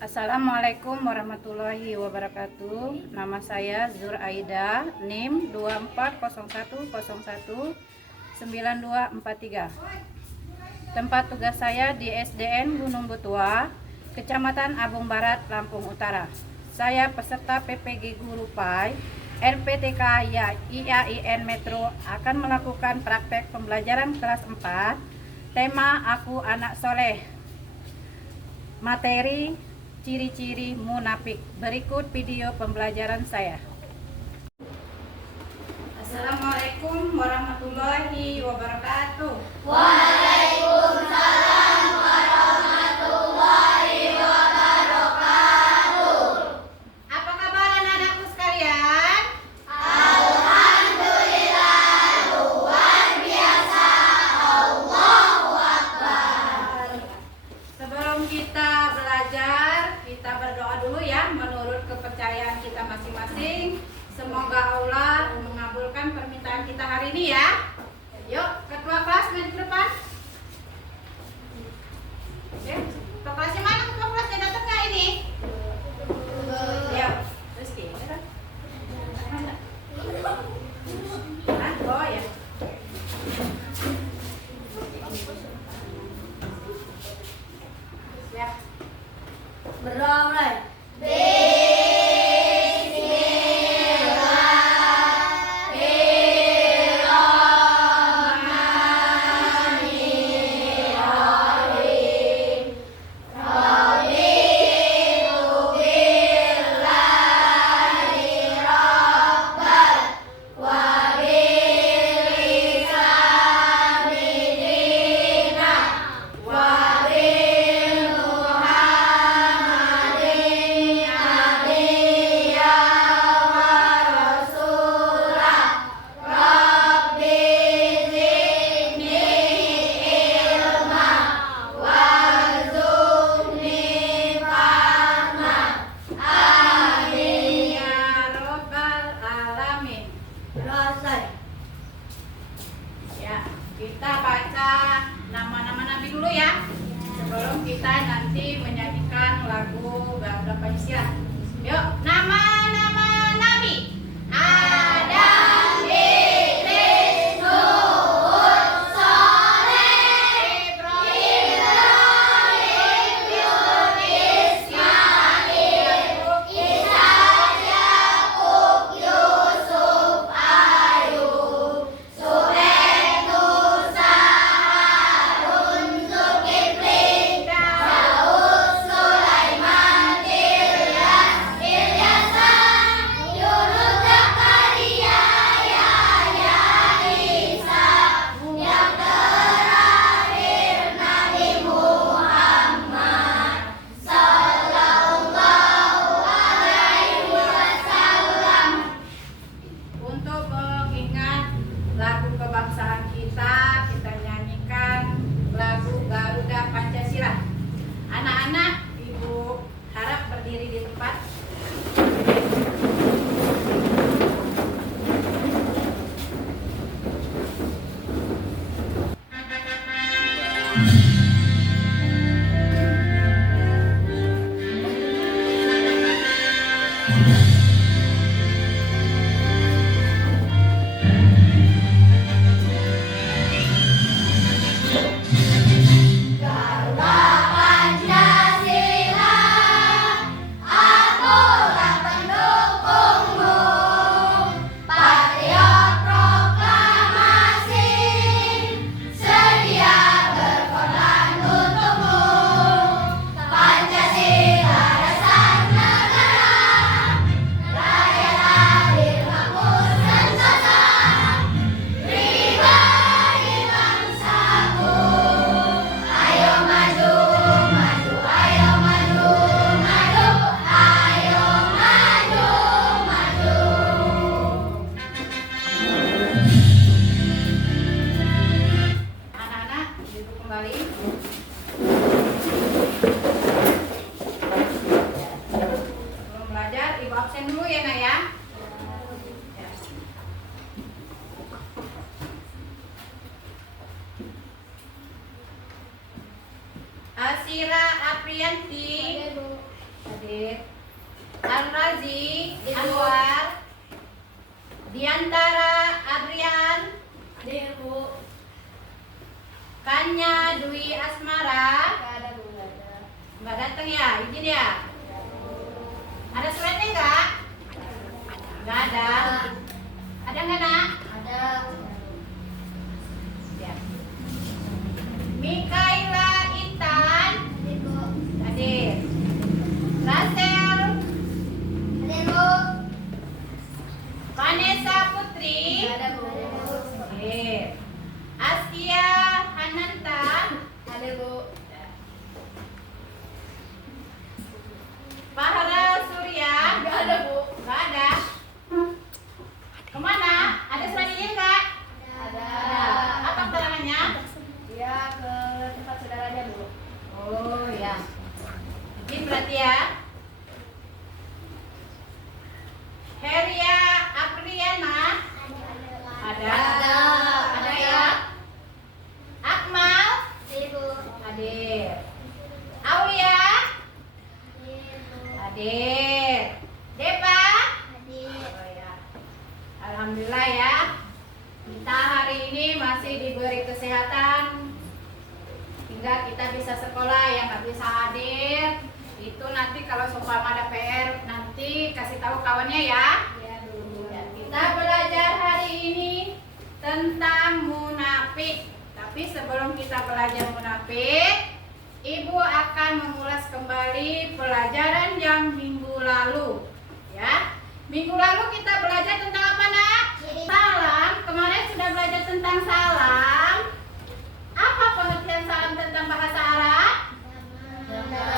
Assalamualaikum warahmatullahi wabarakatuh. Nama saya Zur Aida, NIM 2401019243. Tempat tugas saya di SDN Gunung Butua, Kecamatan Abung Barat, Lampung Utara. Saya peserta PPG Guru PAI RPTK IAIN Metro akan melakukan praktek pembelajaran kelas 4. Tema Aku Anak Soleh. Materi ciri-ciri munafik. Berikut video pembelajaran saya. Assalamualaikum warahmatullahi wabarakatuh. Waalaikumsalam warahmatullahi wabarakatuh. Apa kabar anak-anakku sekalian? Alhamdulillah, luar biasa. Allahu Akbar. Sebelum kita belajar, kita berdoa dulu ya menurut kepercayaan kita masing-masing. Semoga Allah mengabulkan permintaan kita hari ini ya. Yuk, ketua kelas maju ke depan. Ya, ketua kelasnya mana? Ketua kelasnya datang nggak ini? Ya, terus gimana? Oh ya. Ya. Berdoa mulai. Ya, kita baca nama-nama nabi dulu ya. Sebelum kita nanti menyanyikan lagu Gagak Pancasila. Yuk, nama-nama nabi. Adam, Idris, Nuh, Saleh, Ibrahim, Yunus, Ismail, Ishak, Yakub, Yusuf, Ayub, Suhaib, Musa, Harun, Zulkifli, Daud, Sulaiman, Ilyas, Hadir. Al-Razi Anwar. Diantara Adrian. Hadir, Bu. Kanya Dwi Asmara. Nggak ada, Bu. Nggak ada. Nggak datang ya? Izin ya? Ada suratnya nggak? Nggak ada. Ada nggak, Nak? Ada. Ya. Mikaela Intan. Hadir, Bu. Hadir. Rasel. Hadir, Bu. Vanessa Putri. Nggak ada, Bu. Hadir. Astia Hananta. Hadir, Bu. Pahara Surya. Nggak ada, Bu. Nggak ada. Kemana? Ada surat izin nggak? Ada. Apa keterangannya? Dia ke tempat saudaranya, Bu. Oh ya. Izin berarti ya. Heria Apriana. Ada. Ada ya. Akmal. Hadir, Bu. Hadir. Aulia. Hadir, Bu. Hadir. Depa. Hadir. Oh ya. Alhamdulillah ya. Kita hari ini masih diberi kesehatan hingga kita bisa sekolah. Yang nggak bisa hadir itu nanti kalau seumpama ada PR nanti kasih tahu kawannya ya. Iya, Bu. Ya, kita belajar hari ini tentang munafik. Tapi sebelum kita belajar munafik, Ibu akan mengulas kembali pelajaran yang minggu lalu. Ya, minggu lalu kita belajar tentang apa, Nak? Salam. Kemarin sudah belajar tentang salam. Apa pengertian salam tentang bahasa Arab?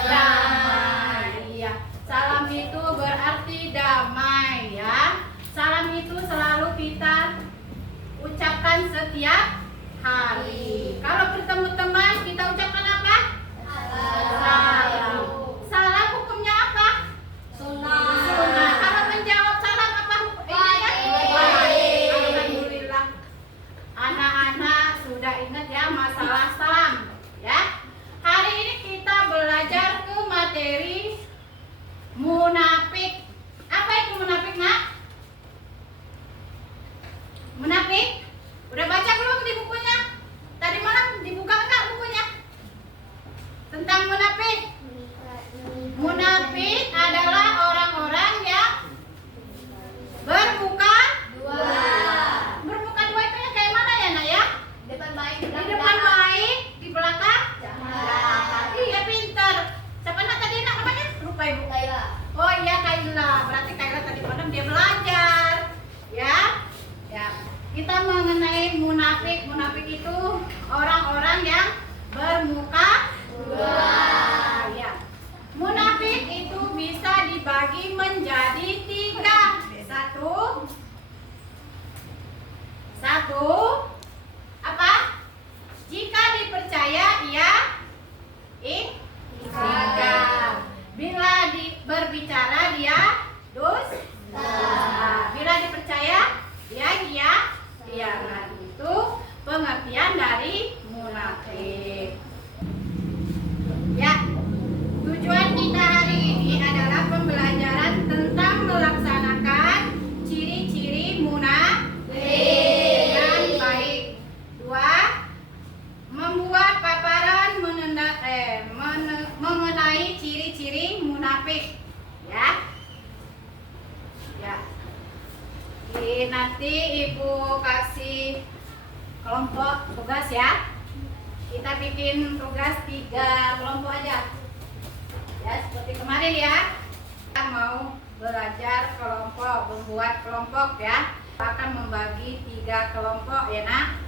Damai. Iya. Salam itu berarti damai ya. Salam itu selalu kita ucapkan setiap hari. Kalau bertemu teman kita ucapkan apa? Salam. Salam hukumnya apa? Sunnah. Kalau menjawab salam apa hukumnya? Baik. Alhamdulillah. Anak-anak sudah ingat ya masalah salam ya. Hari ini kita belajar ke materi munafik. Apa itu munafik, Nak? Munafik? Udah baca belum di bukunya? Tadi malam dibuka enggak bukunya? Tentang munafik. Munafik adalah orang-orang yang bermuka bermuka dua itu yang kayak mana ya, Nak ya? Depan baik, Di depan baik, di belakang jahat. iya pintar. Siapa Nak tadi Nak namanya? Lupa Ibu. Kaila. Oh iya Kaila. Berarti Kaila tadi malam dia belajar. Ya. Ya. Kita mengenai munafik. Munafik itu orang-orang yang bermuka dua. Ya. Munafik itu bisa dibagi menjadi tiga. Satu. Apa? Jika dipercaya ia tiga. Bila berbicara dia dusta. Bila dipercaya dia khianat. Itu pengertian dari munafik. Ya. Tujuan kita hari ini adalah pembelajaran tentang melaksanakan ciri-ciri munafik yang baik. Dua, membuat paparan mengenai ciri-ciri munafik. Ya. Ya. Nanti Ibu kasih kelompok tugas ya. Kita bikin tugas 3 kelompok aja. Ya, seperti kemarin ya. Kita mau belajar kelompok, membuat kelompok ya. Akan membagi 3 kelompok ya, Nak.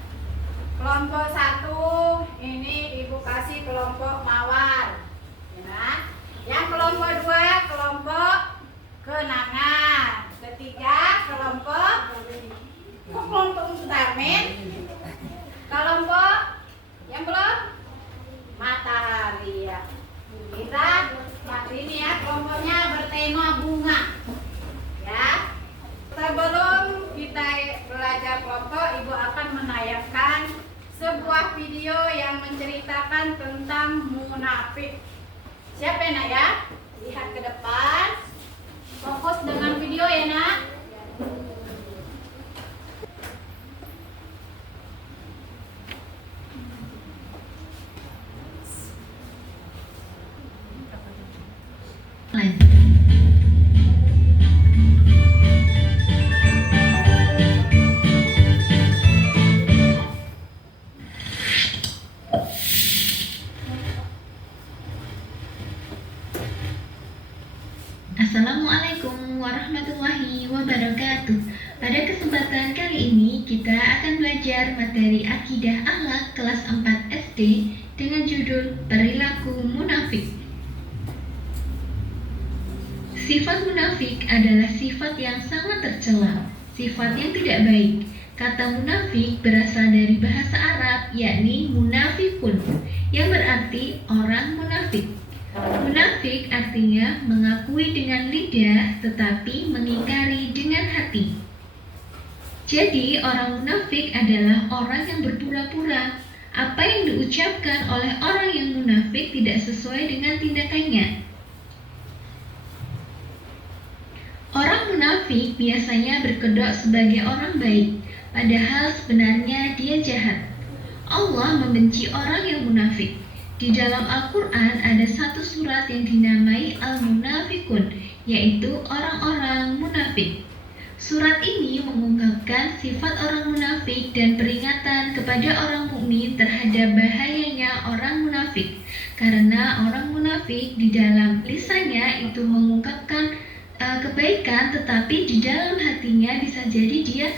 Kelompok 1 ini Ibu kasih kelompok mawar. Ya, Nak. Yang kelompok 2 kelompok kenangan. Ketiga kelompok Darmin. Kelompok yang belum matahari ya. Kita ini ya kelompoknya bertema bunga. Ya. Sebelum kita belajar kelompok, Ibu akan menayangkan sebuah video yang menceritakan tentang munafik. Siapa Nak ya? Lihat ke depan. Fokus dengan video ya, Nak. Assalamualaikum warahmatullahi wabarakatuh. Pada kesempatan kali ini kita akan belajar materi akidah akhlak kelas 4 SD dengan judul Perilaku Munafik. Sifat munafik adalah sifat yang sangat tercela, sifat yang tidak baik. Kata munafik berasal dari bahasa Arab, yakni munafikun, yang berarti orang munafik. Munafik artinya mengakui dengan lidah tetapi mengingkari dengan hati. Jadi orang munafik adalah orang yang berpura-pura. Apa yang diucapkan oleh orang yang munafik tidak sesuai dengan tindakannya. Orang munafik biasanya berkedok sebagai orang baik, padahal sebenarnya dia jahat. Allah membenci orang yang munafik. Di dalam Al-Quran ada satu surat yang dinamai Al-Munafikun, yaitu orang-orang munafik. Surat ini mengungkapkan sifat orang munafik dan peringatan kepada orang mukmin terhadap bahayanya orang munafik. Karena orang munafik di dalam lisannya itu mengungkapkan kebaikan, tetapi di dalam hatinya bisa jadi dia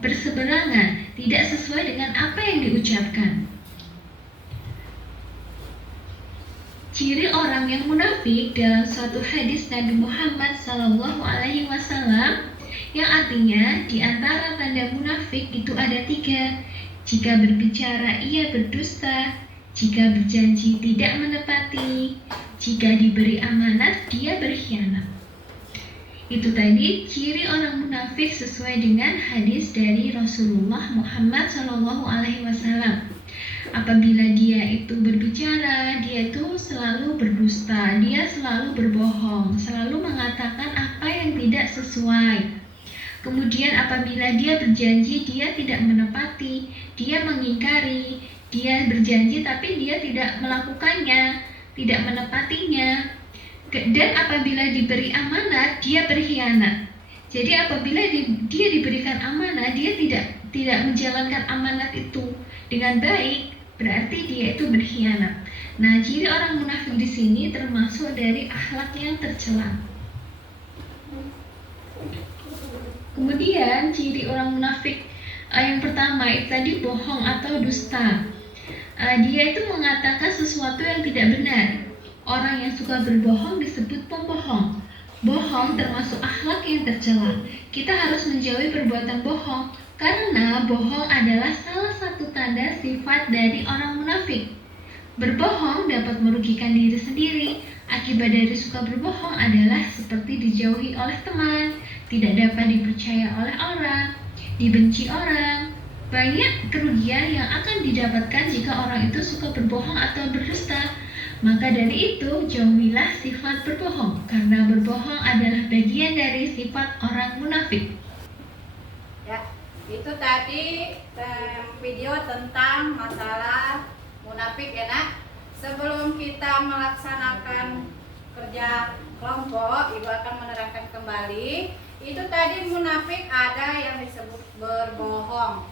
berseberangan, tidak sesuai dengan apa yang diucapkan. Ciri orang yang munafik dalam suatu hadis Nabi Muhammad SAW yang artinya di antara tanda munafik itu ada 3. Jika berbicara ia berdusta, jika berjanji tidak menepati, jika diberi amanat dia berkhianat. Itu tadi ciri orang munafik sesuai dengan hadis dari Rasulullah Muhammad SAW. Apabila dia itu berbicara, dia itu selalu berdusta, dia selalu berbohong, selalu mengatakan apa yang tidak sesuai. Kemudian apabila dia berjanji, dia tidak menepati, dia mengingkari, dia berjanji tapi dia tidak melakukannya, tidak menepatinya. Dan apabila diberi amanat, dia berkhianat. Jadi apabila dia diberikan amanat, dia tidak menjalankan amanat itu dengan baik, berarti dia itu berkhianat. Nah, ciri orang munafik di sini termasuk dari akhlak yang tercela. Kemudian ciri orang munafik yang pertama itu tadi bohong atau dusta. Dia itu mengatakan sesuatu yang tidak benar. Orang yang suka berbohong disebut pembohong. Bohong termasuk akhlak yang tercela. Kita harus menjauhi perbuatan bohong, karena bohong adalah salah satu tanda sifat dari orang munafik. Berbohong dapat merugikan diri sendiri. Akibat dari suka berbohong adalah seperti dijauhi oleh teman, tidak dapat dipercaya oleh orang, dibenci orang. Banyak kerugian yang akan didapatkan jika orang itu suka berbohong atau berdusta. Maka dari itu, jauhilah sifat berbohong, karena berbohong adalah bagian dari sifat orang munafik. Ya, itu tadi video tentang masalah munafik ya, Nak. Sebelum kita melaksanakan kerja kelompok, Ibu akan menerangkan kembali. Itu tadi munafik ada yang disebut berbohong.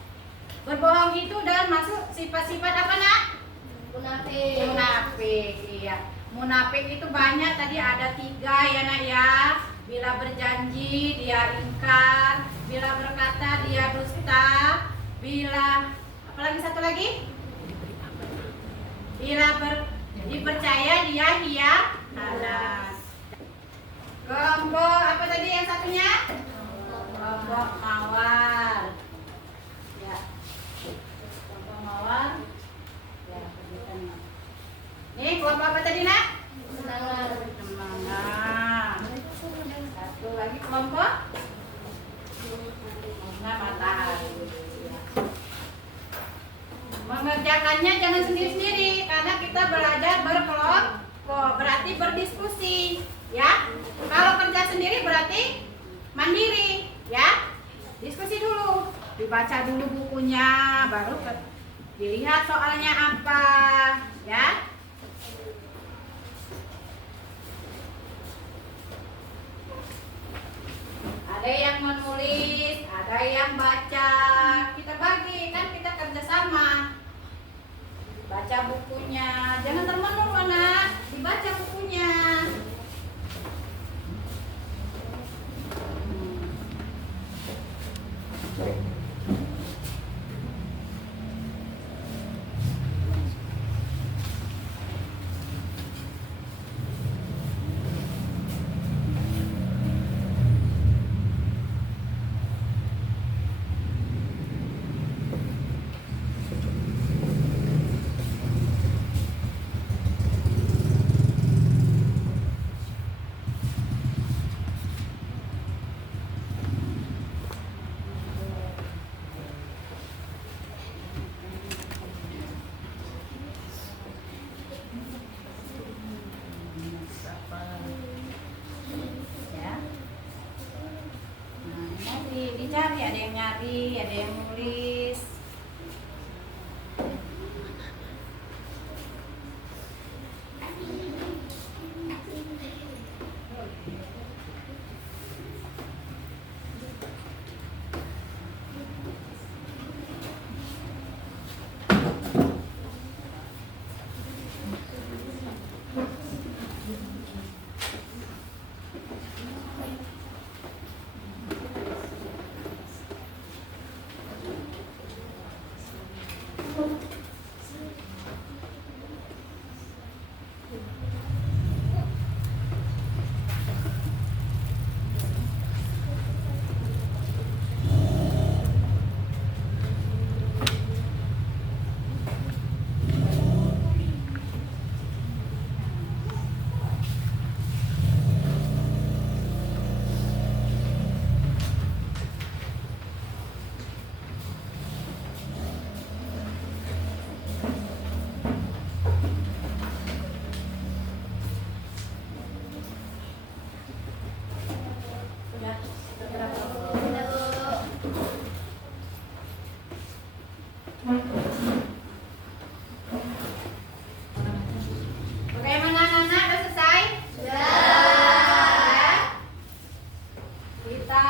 Berbohong itu dan masuk sifat-sifat apa, Nak? Munafik. Munafik, iya. Munafik itu banyak, tadi ada 3 ya, Nak ya. Bila berjanji dia ingkar, bila berkata dia dusta, bila apalagi satu lagi? Bila dipercaya dia hianat. Kelompok apa tadi yang satunya? Kelompok mawar. Ya. Kelompok mawar. Ya, perbuatan. Nih, kelompok apa tadi, Nak? Semangat. Semangat. Satu lagi kelompok bunga matahari. Mengerjakannya jangan sendiri-sendiri, karena kita belajar berkelompok. berarti berdiskusi, ya. Kalau kerja sendiri berarti mandiri, ya. Diskusi dulu, dibaca dulu bukunya, baru dilihat soalnya apa, ya. Ada yang menulis, ada yang baca. Kita bagi, kan kita kerjasama. Baca bukunya, jangan termenung anak, dibaca bukunya. Ya. Nah, dicari, ada yang nyari, ada yang nulis. Udah, Udah, Bu. bagaimana anak-anak, udah selesai? Sudah. Kita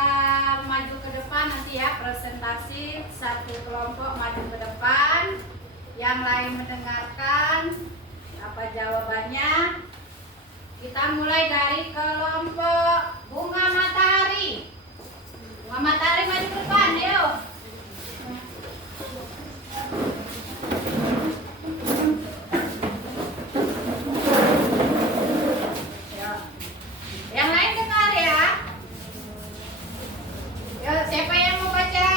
maju ke depan nanti ya, presentasi satu kelompok maju ke depan, yang lain mendengarkan apa jawabannya. Kita mulai dari kelompok bunga matahari. Bunga matahari maju ke depan, yuk. Yuk. Yang lain dengar ya. Yuk, siapa yang mau baca?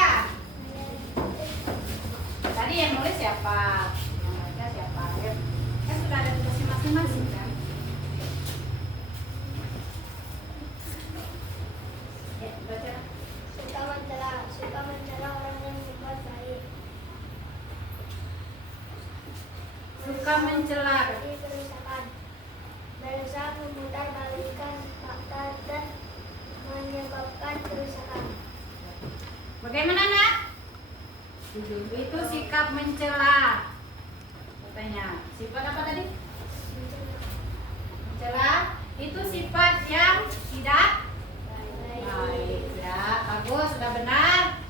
Tadi yang nulis siapa? Yang baca siapa? Yuk. Kan sudah ada tugasnya masing-masing kan? Ya, baca. Suka mencela orang yang berbuat baik. Suka mencela. Jadi kerusakan. Berusaha memutar balikan fakta dan menyebabkan kerusakan. Bagaimana nak? Itu sikap mencela. Katanya. Sifat apa tadi? Mencela. Itu sifat yang tidak baik. Ya, bagus, sudah benar.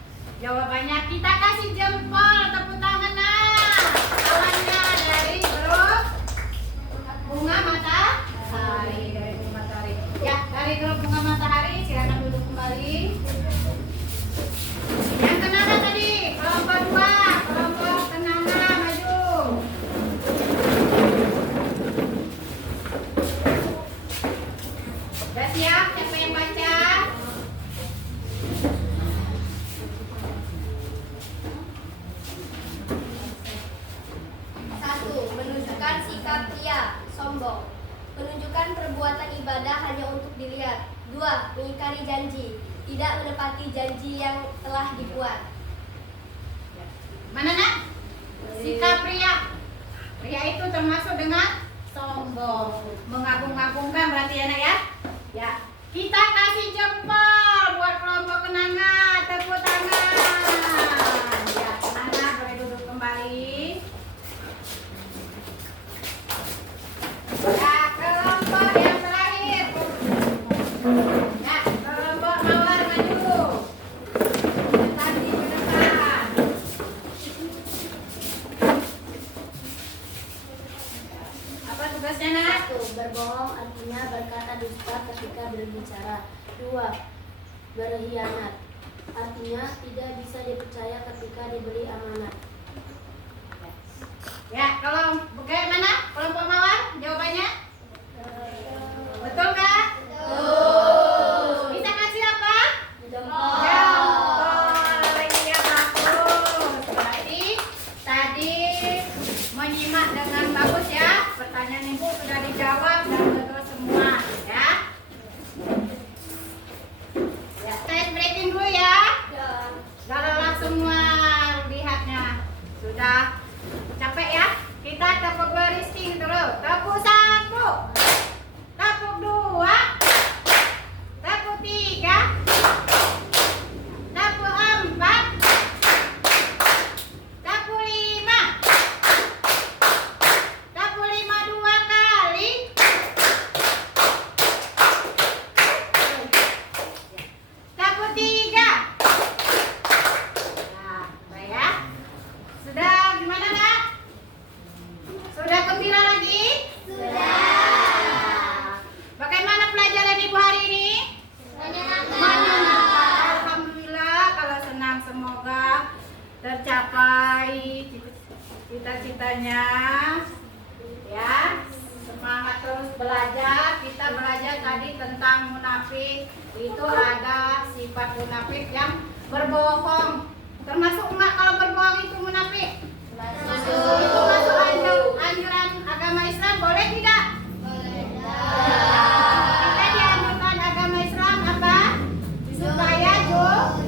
Jawabannya kita kasih jempol, tepuk tangan nak. Kawannya dari grup bunga matahari, dari bunga matahari. Ya, dari grup bunga matahari silakan duduk kembali. Yang kenapa tadi? Kelompok 2, kelompok kenana maju. Udah siap? Siapa yang baca? Satu, menunjukkan sikap pria, sombong. Menunjukkan perbuatan ibadah hanya untuk dilihat. 2, mengingkari janji, tidak menepati janji yang telah dibuat. Mana nak? Sikap pria. Pria itu termasuk dengan sombong. Mengagung-agungkan berarti ya nak ya. Ya, kita kasih jempol buat kelompok kenanga, tepuk tangan. Ya, kenanga boleh duduk kembali. Ya, kelompok yang terakhir. Ya, kelompok mawar maju. Tadi ke depan. Apa tugasnya nak? 1. Berbohong artinya berkata dusta ketika berbicara. 2. Berkhianat artinya tidak bisa dipercaya ketika diberi amanat. Ya, kalau bagaimana kelompok mawar jawabannya? Betul nggak? Bisa kasih apa? Jempol. Iya bagus. Berarti tadi menyimak dengan bagus ya. Pertanyaan ibu sudah dijawab dan betul semua ya. Ya, tes breaking dulu ya. Gak lelah semua lihatnya. Sudah capek ya? Kita tepuk beristing dulu. Tepuk 1, tepuk 2, tepuk 3, tepuk 4, tepuk 5, tepuk 5 2 kali. Tepuk 3. Nah, baik ya. Sudah gimana nak? Sudah gembira lagi? Sudah. Bagaimana pelajaran ibu hari ini? Menyenangkan. Alhamdulillah kalau senang, semoga tercapai cita-citanya. Ya, semangat terus belajar. Kita belajar tadi tentang munafik. Itu ada sifat munafik yang berbohong. Termasuk enggak kalau berbohong itu munafik? Itu masuk anjuran agama Islam, boleh tidak? Kita dianjurkan agama Islam apa? Supaya jujur,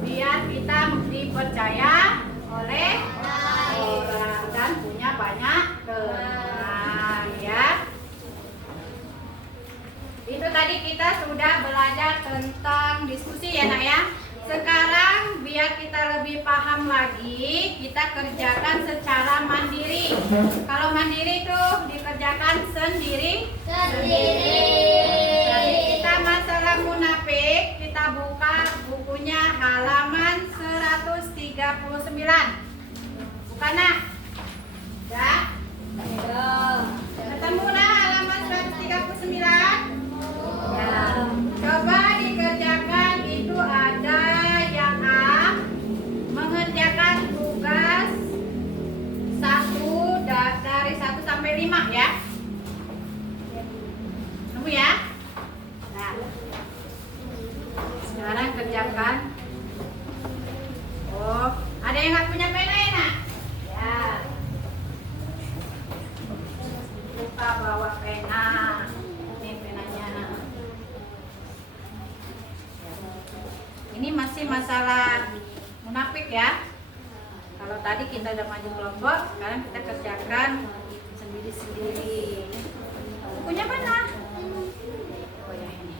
biar kita dipercaya oleh orang dan punya banyak teman ya. Itu tadi kita sudah belajar tentang diskusi ya nak ya. Sekarang biar kita lebih paham lagi, kita kerjakan secara mandiri. Kalau mandiri itu dikerjakan sendiri. Jadi kita masalah munafik, kita buka bukunya halaman 139. Bukan nak? Ya? Ketemu lah halaman 139. Ya. Coba dikerjakan, itu ada yang A, mengerjakan tugas 1 dari 1 sampai 5 ya. Tunggu ya. Nah. Sekarang kerjakan. Oh, ada yang nggak punya pena ya nak? Ya. Lupa bawa pena. Ini penanya. Ini masih masalah munafik ya. Kalau tadi kita udah maju kelompok, sekarang kita kerjakan sendiri-sendiri. Bukunya mana? Oh ya ini.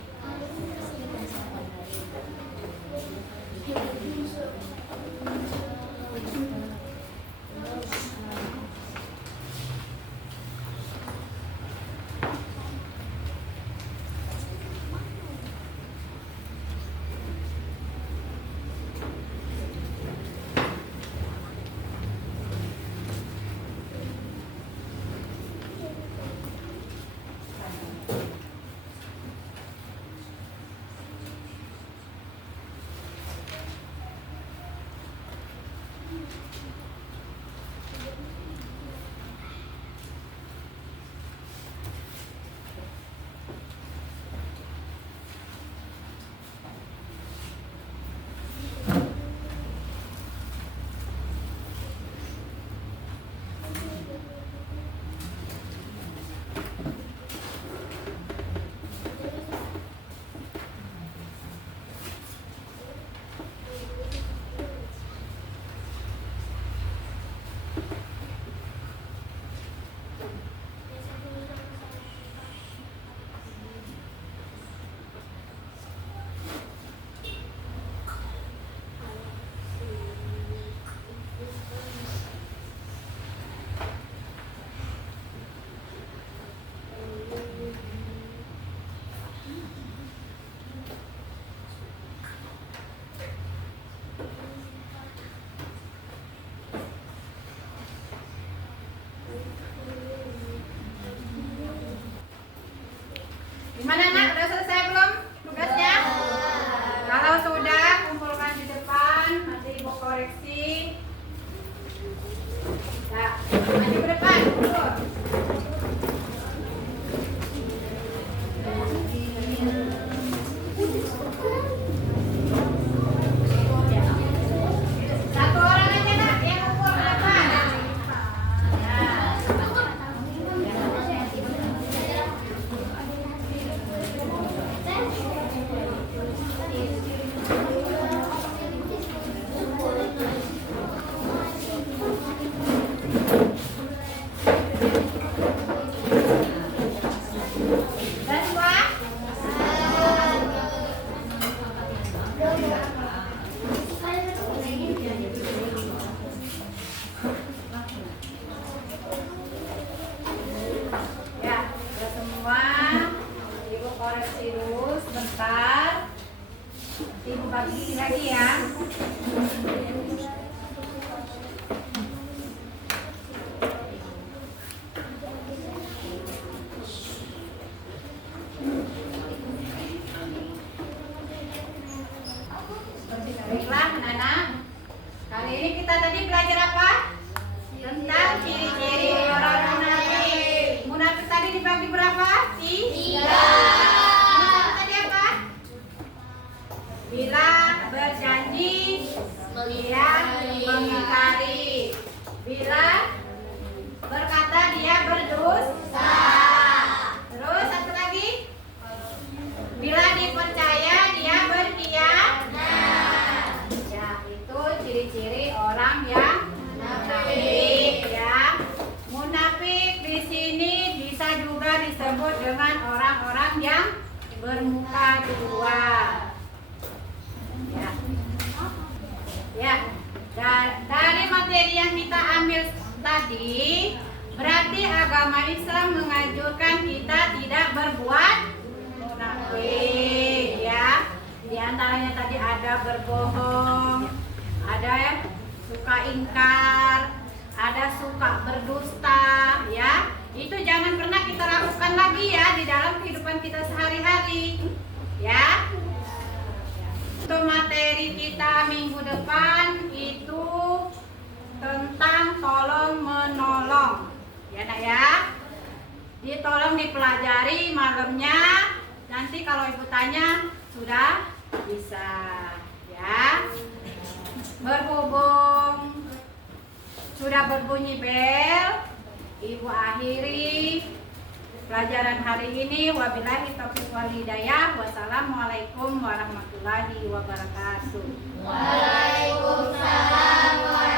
Maju ke depan, mundur. Satu orang aja nak yang ukur ke depan. Dan dua. Ya, sudah semua. Ibu koreksi dulu sebentar. Ibu bagi lagi ya. Baiklah, anak-anak. Kali ini kita tadi belajar apa? Tentang ciri-ciri orang munafik. Munafik tadi dibagi berapa? Tiga. Munafik tadi apa? Bila berjanji, dia mengingkari. Bila berkata, dia berdusta. Terus satu lagi. Bila dipercaya, dia berkhianat. Ya, itu ciri-ciri orang yang munafik ya. Munafik di sini bisa juga disebut dengan orang-orang yang bermuka dua. Ya. Ya. Dari materi yang kita ambil tadi, berarti agama Islam menganjurkan kita tidak berbuat munafik ya. Di antaranya tadi ada berbohong, ada yang suka ingkar, ada suka berdusta ya. Itu jangan pernah kita lakukan lagi ya di dalam kehidupan kita sehari-hari ya. Untuk materi kita minggu depan itu tentang tolong menolong ya nak ya. Ditolong dipelajari malamnya. Nanti kalau ibu tanya sudah bisa ya. Berhubung sudah berbunyi bel, ibu akhiri pelajaran hari ini. Wabillahi taufiq wal hidayah. Wassalamualaikum warahmatullahi wabarakatuh. Waalaikumsalam.